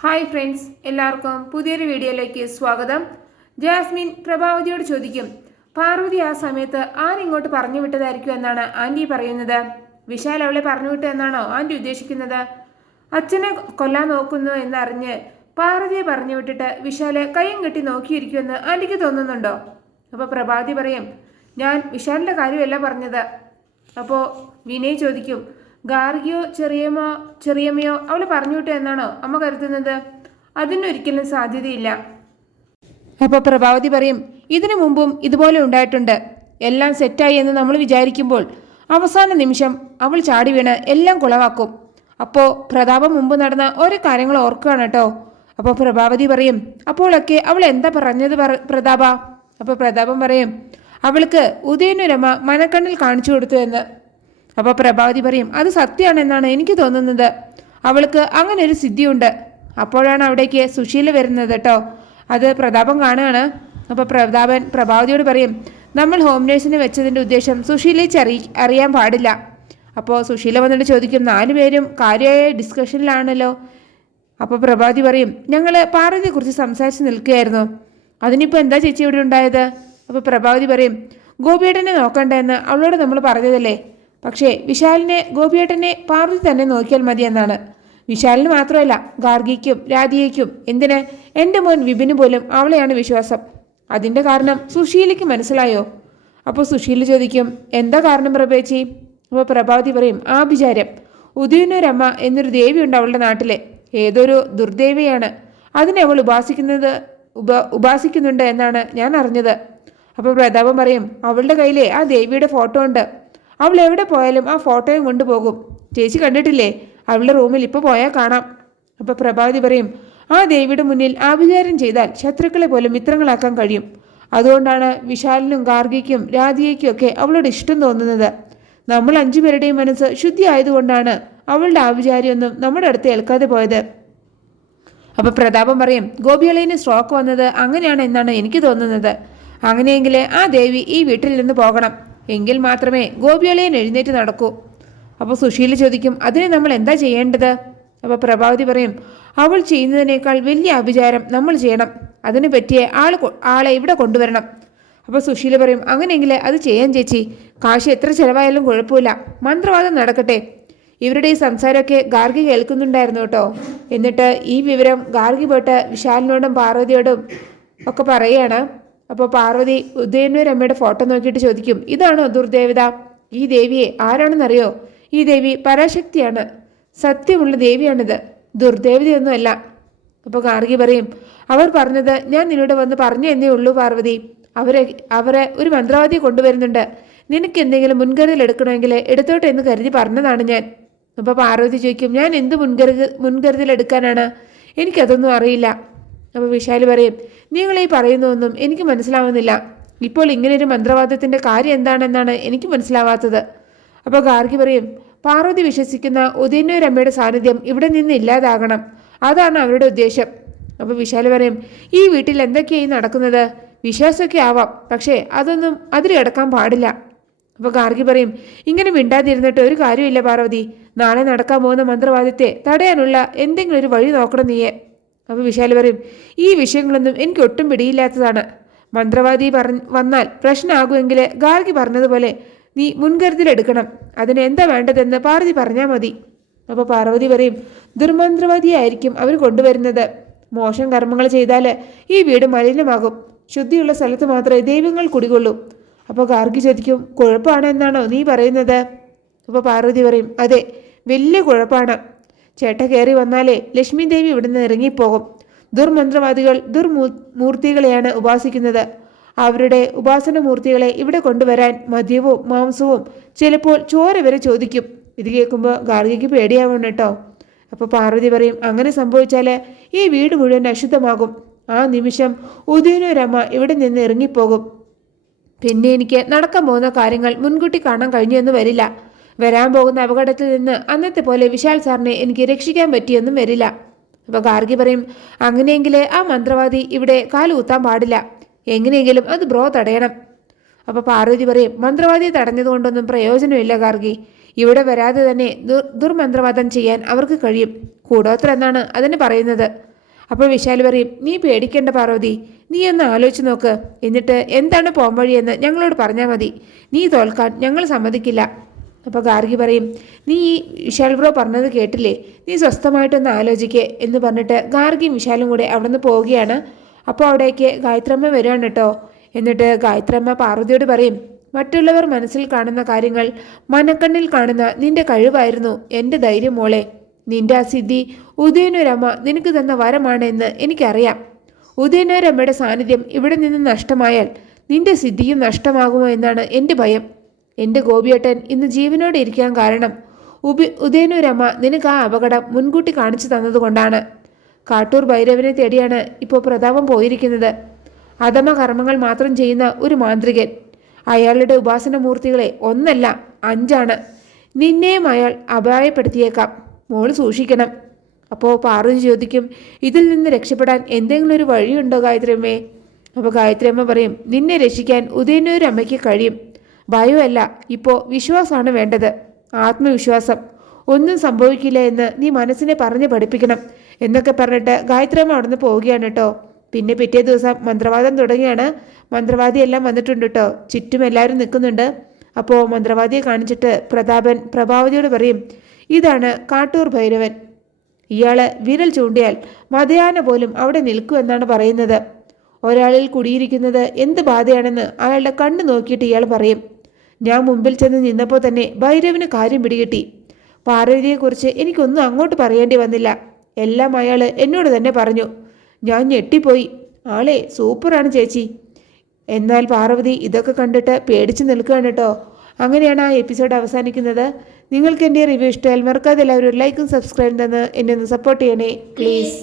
Hi friends, എല്ലാവർക്കും പുതിയൊരു വീഡിയോയിലേക്ക് സ്വാഗതം. ജാസ്മിൻ പ്രഭാവതിയോട് ചോദിക്കും, പാർവതി ആ സമയത്ത് ആരിങ്ങോട്ട് പറഞ്ഞു വിട്ടതായിരിക്കും എന്നാണ് ആൻറ്റി പറയുന്നത്. വിശാൽ അവളെ പറഞ്ഞു വിട്ടു എന്നാണോ ആൻറ്റി ഉദ്ദേശിക്കുന്നത്? അച്ഛനെ കൊല്ലാൻ നോക്കുന്നു എന്നറിഞ്ഞ് പാർവതിയെ പറഞ്ഞു വിട്ടിട്ട് വിശാലെ കയ്യും കെട്ടി നോക്കിയിരിക്കുമെന്ന് ആൻറ്റിക്ക് തോന്നുന്നുണ്ടോ? അപ്പോൾ പ്രഭാവതി പറയും, ഞാൻ വിശാലിൻ്റെ കാര്യമല്ല പറഞ്ഞത്. അപ്പോൾ വിനയ് ചോദിക്കും, ഗാർഗിയോ ചെറിയമ്മയോ അവളെ പറഞ്ഞു വിട്ടു എന്നാണോ അമ്മ കരുതുന്നത്? അതിനൊരിക്കലും സാധ്യതയില്ല. അപ്പോൾ പ്രഭാവതി പറയും, ഇതിനു മുമ്പും ഇതുപോലെ ഉണ്ടായിട്ടുണ്ട്. എല്ലാം സെറ്റായി എന്ന് നമ്മൾ വിചാരിക്കുമ്പോൾ അവസാന നിമിഷം അവൾ ചാടി വീണ് എല്ലാം കുളവാക്കും. അപ്പോൾ പ്രതാപം മുമ്പ് നടന്ന ഓരോ കാര്യങ്ങൾ ഓർക്കുകയാണ് കേട്ടോ. അപ്പോൾ പ്രഭാവതി പറയും, അപ്പോഴൊക്കെ അവൾ എന്താ പറഞ്ഞത് പ്രതാപ? അപ്പോൾ പ്രതാപം പറയും, അവൾക്ക് ഉദയനുരമ മനക്കണ്ണിൽ കാണിച്ചു കൊടുത്തു എന്ന്. അപ്പോൾ പ്രഭാവതി പറയും, അത് സത്യമാണെന്നാണ് എനിക്ക് തോന്നുന്നത്. അവൾക്ക് അങ്ങനെ ഒരു സിദ്ധിയുണ്ട്. അപ്പോഴാണ് അവിടേക്ക് സുശീല വരുന്നത് കേട്ടോ. അത് പ്രതാപം കാണുകയാണ്. അപ്പോൾ പ്രതാപൻ പ്രഭാവതിയോട് പറയും, നമ്മൾ ഹോം നേഴ്സിനെ വെച്ചതിൻ്റെ ഉദ്ദേശം സുശീലയെ അറിയാൻ പാടില്ല. അപ്പോൾ സുശീല വന്നിട്ട് ചോദിക്കും, 4 പേരും കാര്യമായ ഡിസ്കഷനിലാണല്ലോ. അപ്പോൾ പ്രഭാവതി പറയും, ഞങ്ങൾ പാർവതിയെക്കുറിച്ച് സംസാരിച്ച് നിൽക്കുകയായിരുന്നു. അതിനിപ്പോൾ എന്താ ചേച്ചി ഇവിടെ ഉണ്ടായത്? അപ്പോൾ പ്രഭാവതി പറയും, ഗോപിയേട്ടനെ നോക്കണ്ടെന്ന് അവളോട് നമ്മൾ പറഞ്ഞതല്ലേ. പക്ഷേ വിശാലിനെ ഗോപിയേട്ടനെ പാർവതി തന്നെ നോക്കിയാൽ മതി എന്നാണ്. വിശാലിന് മാത്രമല്ല, ഗാർഗിക്കും രാധികയ്ക്കും, എന്തിന് എൻ്റെ മോൻ വിപിന് പോലും അവളെയാണ് വിശ്വാസം. അതിൻ്റെ കാരണം സുശീലയ്ക്ക് മനസ്സിലായോ? അപ്പോൾ സുശീല ചോദിക്കും, എന്താ കാരണം പ്രഭേച്ചി? അപ്പോൾ പ്രഭാവതി പറയും, ആഭിചാരം. ഉദയനൂരമ്മ എന്നൊരു ദേവിയുണ്ട് അവളുടെ നാട്ടിലെ. ഏതൊരു ദുർദേവിയാണ്. അതിനെ അവൾ ഉപാസിക്കുന്നുണ്ട് എന്നാണ് ഞാൻ അറിഞ്ഞത്. അപ്പോൾ പ്രതാപം പറയും, അവളുടെ കയ്യിലെ ആ ദേവിയുടെ ഫോട്ടോ ഉണ്ട്. അവൾ എവിടെ പോയാലും ആ ഫോട്ടോയും കൊണ്ടുപോകും. ചേച്ചി കണ്ടിട്ടില്ലേ? അവളുടെ റൂമിൽ ഇപ്പോൾ പോയാൽ കാണാം. അപ്പോൾ പ്രഭാവതി പറയും, ആ ദേവിയുടെ മുന്നിൽ ആഭിചാരം ചെയ്താൽ ശത്രുക്കളെ പോലും മിത്രങ്ങളാക്കാൻ കഴിയും. അതുകൊണ്ടാണ് വിശാലിനും ഗാർഗിക്കും രാധികയ്ക്കും ഒക്കെ അവളോട് ഇഷ്ടം തോന്നുന്നത്. നമ്മൾ 5 പേരുടെയും മനസ്സ് ശുദ്ധി ആയതുകൊണ്ടാണ് അവളുടെ ആഭിചാര്യമൊന്നും നമ്മുടെ അടുത്ത് ഏൽക്കാതെ പോയത്. അപ്പോൾ പ്രതാപം പറയും, ഗോപിയളയിന് സ്ട്രോക്ക് വന്നത് അങ്ങനെയാണ് എന്നാണ് എനിക്ക് തോന്നുന്നത്. അങ്ങനെയെങ്കിൽ ആ ദേവി ഈ വീട്ടിൽ നിന്ന് പോകണം. എങ്കിൽ മാത്രമേ ഗോപിയളയൻ എഴുന്നേറ്റ് നടക്കൂ. അപ്പോൾ സുശീല ചോദിക്കും, അതിന് നമ്മൾ എന്താ ചെയ്യേണ്ടത്? അപ്പോൾ പ്രഭാവതി പറയും, അവൾ ചെയ്യുന്നതിനേക്കാൾ വലിയ അഭിചാരം നമ്മൾ ചെയ്യണം. അതിന് പറ്റിയ ആളെ ഇവിടെ കൊണ്ടുവരണം. അപ്പോൾ സുശീല പറയും, അങ്ങനെയെങ്കിൽ അത് ചെയ്യാൻ ചേച്ചി. കാശ് എത്ര ചിലവായാലും കുഴപ്പമില്ല. മന്ത്രവാദം നടക്കട്ടെ. ഇവരുടെ ഈ സംസാരമൊക്കെ ഗാർഗി കേൾക്കുന്നുണ്ടായിരുന്നു കേട്ടോ. എന്നിട്ട് ഈ വിവരം ഗാർഗി പോയിട്ട് വിശാലിനോടും പാർവതിയോടും ഒക്കെ പറയുകയാണ്. അപ്പോൾ പാർവതി ഉദയനൂരമ്മയുടെ ഫോട്ടോ നോക്കിയിട്ട് ചോദിക്കും, ഇതാണോ ദുർദേവത? ഈ ദേവിയെ ആരാണെന്നറിയോ? ഈ ദേവി പരാശക്തിയാണ്. സത്യമുള്ള ദേവിയാണിത്, ദുർദേവതയൊന്നുമല്ല. അപ്പോൾ ഗാർഗി പറയും, അവർ പറഞ്ഞത് ഞാൻ നിന്നോട് വന്ന് പറഞ്ഞു എന്നേ ഉള്ളൂ പാർവതി. അവരെ ഒരു മന്ത്രവാദിയെ കൊണ്ടുവരുന്നുണ്ട്. നിനക്ക് എന്തെങ്കിലും മുൻകരുതൽ എടുക്കണമെങ്കിൽ എടുത്തോട്ടെ എന്ന് കരുതി പറഞ്ഞതാണ് ഞാൻ. അപ്പോൾ പാർവതി ചോദിക്കും, ഞാൻ എന്ത് മുൻകരുതൽ എടുക്കാനാണ്? എനിക്കതൊന്നും അറിയില്ല. അപ്പോൾ വിശാല് പറയും, നിങ്ങൾ ഈ പറയുന്നതൊന്നും എനിക്ക് മനസ്സിലാവുന്നില്ല. ഇപ്പോൾ ഇങ്ങനെയൊരു മന്ത്രവാദത്തിൻ്റെ കാര്യം എന്താണെന്നാണ് എനിക്ക് മനസ്സിലാവാത്തത്. അപ്പോൾ ഗാർഗി പറയും, പാർവതി വിശ്വസിക്കുന്ന ഉദയനൂരമ്മയുടെ സാന്നിധ്യം ഇവിടെ നിന്ന് ഇല്ലാതാകണം. അതാണ് അവരുടെ ഉദ്ദേശം. അപ്പോൾ വിശാല് പറയും, ഈ വീട്ടിൽ എന്തൊക്കെയായി നടക്കുന്നത്? വിശ്വാസമൊക്കെ ആവാം, പക്ഷേ അതൊന്നും അതിലടക്കാൻ പാടില്ല. അപ്പോൾ ഗാർഗി പറയും, ഇങ്ങനെ മിണ്ടാതിരുന്നിട്ട് ഒരു കാര്യമില്ല പാർവതി. നാളെ നടക്കാൻ പോകുന്ന മന്ത്രവാദത്തെ തടയാനുള്ള എന്തെങ്കിലും ഒരു വഴി നോക്കണം നീയെ. അപ്പോൾ വിശാല് പറയും, ഈ വിഷയങ്ങളൊന്നും എനിക്ക് ഒട്ടും പിടിയില്ലാത്തതാണ്. മന്ത്രവാദി വന്നാൽ പ്രശ്നമാകുമെങ്കിൽ ഗാർഗി പറഞ്ഞതുപോലെ നീ മുൻകരുതലെടുക്കണം. അതിന് എന്താ വേണ്ടതെന്ന് പാർവതി പറഞ്ഞാൽ മതി. അപ്പോൾ പാർവതി പറയും, ദുർമന്ത്രവാദിയായിരിക്കും അവർ കൊണ്ടുവരുന്നത്. മോശം കർമ്മങ്ങൾ ചെയ്താൽ ഈ വീട് മലിനമാകും. ശുദ്ധിയുള്ള സ്ഥലത്ത് മാത്രമേ ദൈവങ്ങൾ കുടികൊള്ളൂ. അപ്പോൾ ഗാർഗി ചോദിക്കും, കുഴപ്പമാണ് എന്നാണോ നീ പറയുന്നത്? അപ്പോൾ പാർവതി പറയും, അതെ, വലിയ കുഴപ്പമാണ്. ചേട്ട കയറി വന്നാലേ ലക്ഷ്മി ദേവി ഇവിടുന്ന് ഇറങ്ങിപ്പോകും. ദുർമന്ത്രവാദികൾ ദുർമൂർത്തികളെയാണ് ഉപാസിക്കുന്നത്. അവരുടെ ഉപാസന മൂർത്തികളെ ഇവിടെ കൊണ്ടുവരാൻ മദ്യവും മാംസവും ചിലപ്പോൾ ചോര വരെ ചോദിക്കും. ഇത് കേൾക്കുമ്പോൾ ഗാർഗിക്ക് പേടിയാവണം കേട്ടോ. അപ്പോൾ പാർവതി പറയും, അങ്ങനെ സംഭവിച്ചാൽ ഈ വീട് മുഴുവൻ അശുദ്ധമാകും. ആ നിമിഷം ഉദയനൂരമ്മ ഇവിടെ നിന്ന് ഇറങ്ങിപ്പോകും. പിന്നെ എനിക്ക് നടക്കാൻ പോകുന്ന കാര്യങ്ങൾ മുൻകൂട്ടി കാണാൻ കഴിഞ്ഞെന്ന് വരില്ല. വരാൻ പോകുന്ന അപകടത്തിൽ നിന്ന് അന്നത്തെ പോലെ വിശാൽ സാറിനെ എനിക്ക് രക്ഷിക്കാൻ പറ്റിയെന്നും വരില്ല. അപ്പോൾ ഗാർഗി പറയും, അങ്ങനെയെങ്കിൽ ആ മന്ത്രവാദി ഇവിടെ കാലുകുത്താൻ പാടില്ല. എങ്ങനെയെങ്കിലും അത് ബ്രോ തടയണം. അപ്പോൾ പാർവതി പറയും, മന്ത്രവാദിയെ തടഞ്ഞതുകൊണ്ടൊന്നും പ്രയോജനമില്ല ഗാർഗി. ഇവിടെ വരാതെ തന്നെ ദുർമന്ത്രവാദം ചെയ്യാൻ അവർക്ക് കഴിയും. കൂടോത്ര എന്നാണ് അതിന് പറയുന്നത്. അപ്പോൾ വിശാൽ പറയും, നീ പേടിക്കേണ്ട പാർവതി, നീ ഒന്ന് ആലോചിച്ച് നോക്ക്, എന്നിട്ട് എന്താണ് പോംവഴിയെന്ന് ഞങ്ങളോട് പറഞ്ഞാൽ മതി. നീ തോൽക്കാൻ ഞങ്ങൾ സമ്മതിക്കില്ല. അപ്പോൾ ഗാർഗി പറയും, നീ ഈ വിശാൽ ബ്രോ പറഞ്ഞത് കേട്ടില്ലേ, നീ സ്വസ്ഥമായിട്ടൊന്ന് ആലോചിക്കേ എന്ന് പറഞ്ഞിട്ട് ഗാർഗിയും വിശാലും കൂടെ അവിടെ നിന്ന് പോവുകയാണ്. അപ്പോൾ അവിടേക്ക് ഗായത്രമ്മ വരികയാണ് കേട്ടോ. എന്നിട്ട് ഗായത്രമ്മ പാർവതിയോട് പറയും, മറ്റുള്ളവർ മനസ്സിൽ കാണുന്ന കാര്യങ്ങൾ മനക്കണ്ണിൽ കാണുന്ന നിന്റെ കഴിവായിരുന്നു എൻ്റെ ധൈര്യം മോളെ. നിന്റെ ആ സിദ്ധി ഉദയനൂരമ്മ നിനക്ക് തന്ന വരമാണ് എന്ന് എനിക്കറിയാം. ഉദയനൂരമ്മയുടെ സാന്നിധ്യം ഇവിടെ നിന്ന് നഷ്ടമായാൽ നിന്റെ സിദ്ധിയും നഷ്ടമാകുമോ എന്നാണ് എൻ്റെ ഭയം. എൻ്റെ ഗോപിയേട്ടൻ ഇന്ന് ജീവനോടെ ഇരിക്കാൻ കാരണം ഉദയനൂരമ്മ നിനക്ക് ആ അപകടം മുൻകൂട്ടി കാണിച്ചു തന്നതുകൊണ്ടാണ്. കാട്ടൂർ ഭൈരവനെ തേടിയാണ് ഇപ്പോൾ പ്രതാപം പോയിരിക്കുന്നത്. അധമ കർമ്മങ്ങൾ മാത്രം ചെയ്യുന്ന ഒരു മാന്ത്രികൻ. അയാളുടെ ഉപാസനമൂർത്തികളെ 1 അല്ല 5 നിന്നെയും അയാൾ അപായപ്പെടുത്തിയേക്കാം. മോള് സൂക്ഷിക്കണം. അപ്പോൾ പാർവതി ചോദിക്കും, ഇതിൽ നിന്ന് രക്ഷപ്പെടാൻ എന്തെങ്കിലും ഒരു വഴിയുണ്ടോ ഗായത്രിയമ്മേ? അപ്പോൾ ഗായത്രിയമ്മ പറയും, നിന്നെ രക്ഷിക്കാൻ ഉദയനൂരമ്മയ്ക്ക് കഴിയും. ഭയമല്ല, ഇപ്പോൾ വിശ്വാസമാണ് വേണ്ടത്. ആത്മവിശ്വാസം. ഒന്നും സംഭവിക്കില്ല എന്ന് നീ മനസ്സിനെ പറഞ്ഞ് പഠിപ്പിക്കണം എന്നൊക്കെ പറഞ്ഞിട്ട് ഗായത്രിയമ്മ അവിടെ നിന്ന് പോവുകയാണ് കേട്ടോ. പിന്നെ പിറ്റേ ദിവസം മന്ത്രവാദം തുടങ്ങിയാണ്. മന്ത്രവാദിയെല്ലാം വന്നിട്ടുണ്ട് കേട്ടോ. ചുറ്റും എല്ലാവരും നിൽക്കുന്നുണ്ട്. അപ്പോൾ മന്ത്രവാദിയെ കാണിച്ചിട്ട് പ്രതാപൻ പ്രഭാവതിയോട് പറയും, ഇതാണ് കാട്ടൂർ ഭൈരവൻ. ഇയാൾ വിരൽ ചൂണ്ടിയാൽ മതയാന പോലും അവിടെ നിൽക്കുമെന്നാണ് പറയുന്നത്. ഒരാളിൽ കുടിയിരിക്കുന്നത് എന്ത് ബാധയാണെന്ന് അയാളുടെ കണ്ണു നോക്കിയിട്ട് ഇയാൾ പറയും. ഞാൻ മുമ്പിൽ ചെന്ന് നിന്നപ്പോൾ തന്നെ ഭൈരവിന് കാര്യം പിടികിട്ടി. പാർവതിയെക്കുറിച്ച് എനിക്കൊന്നും അങ്ങോട്ട് പറയേണ്ടി വന്നില്ല. എല്ലാം അയാൾ എന്നോട് തന്നെ പറഞ്ഞു. ഞാൻ ഞെട്ടിപ്പോയി. ആളെ സൂപ്പറാണ് ചേച്ചി. എന്നാൽ പാർവതി ഇതൊക്കെ കണ്ടിട്ട് പേടിച്ച് നിൽക്കുകയാണ് കേട്ടോ. അങ്ങനെയാണ് ആ എപ്പിസോഡ് അവസാനിക്കുന്നത്. നിങ്ങൾക്ക് എൻ്റെ റിവ്യൂ ഇഷ്ടമായാൽ മറക്കാതെ എല്ലാവരും ലൈക്കും സബ്സ്ക്രൈബും തന്ന് എന്നെ ഒന്ന് സപ്പോർട്ട് ചെയ്യണേ പ്ലീസ്.